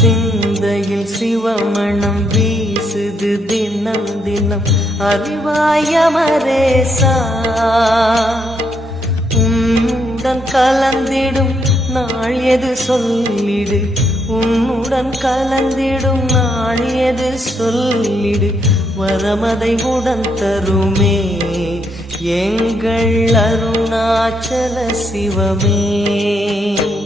சிந்தையில் சிவமணம் வீசுது தினம் தினம் அறிவாயமரேசா உன்னுடன் கலந்திடும் நாள் எது சொல்லிடு உன்னுடன் கலந்திடும் நாள் எது சொல்லிடு வரமதை உடன் தருமே எங்கள் அருணாச்சல சிவமே.